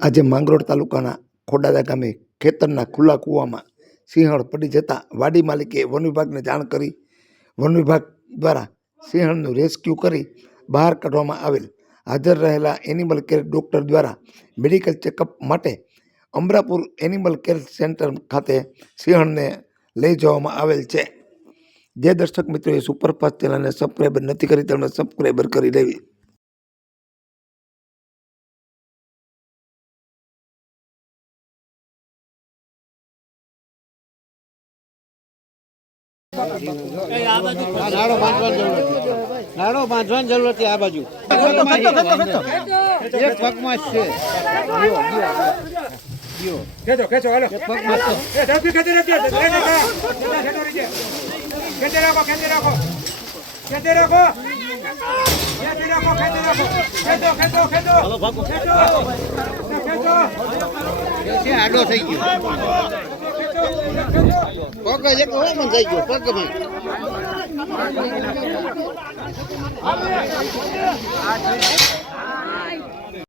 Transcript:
આજે માંગરોળ તાલુકાના ખોડાદા ગામે ખેતરના ખુલ્લા કૂવામાં સિંહણ પડી જતાં વાડી માલિકે વન વિભાગને જાણ કરી વન વિભાગ દ્વારા સિંહણનું રેસ્ક્યુ કરી બહાર કાઢવામાં આવેલ હાજર રહેલા એનિમલ કેર ડૉક્ટર દ્વારા મેડિકલ ચેકઅપ માટે અમરાપુર એનિમલ કેર સેન્ટર ખાતે સિંહણને લઈ જવામાં આવેલ છે. જે દર્શક મિત્રોએ સુપરફાસ્ટ ચેનલને સબસ્ક્રાઈબર નથી કરી તેમણે સબસ્ક્રાઈબર કરી લેવી નાડો બાંધવાની જરૂર નથી. નાડો બાંધવાની જરૂર હતી આ બાજુ. એક પગમાં છે. ખેંચો ખેંચો હાલો. ઝડપી ખેંચી રાખો ખેંચી રાખો. ખેંચી રાખો. ખેંચી રાખો ખેંચી રાખો. ખેંચો ખેંચો ખેંચો. ખેંચો. ખેંચો. છે આડો થઈ ગયો. પગ એક હોય મને થઈ ગયો. પગમાં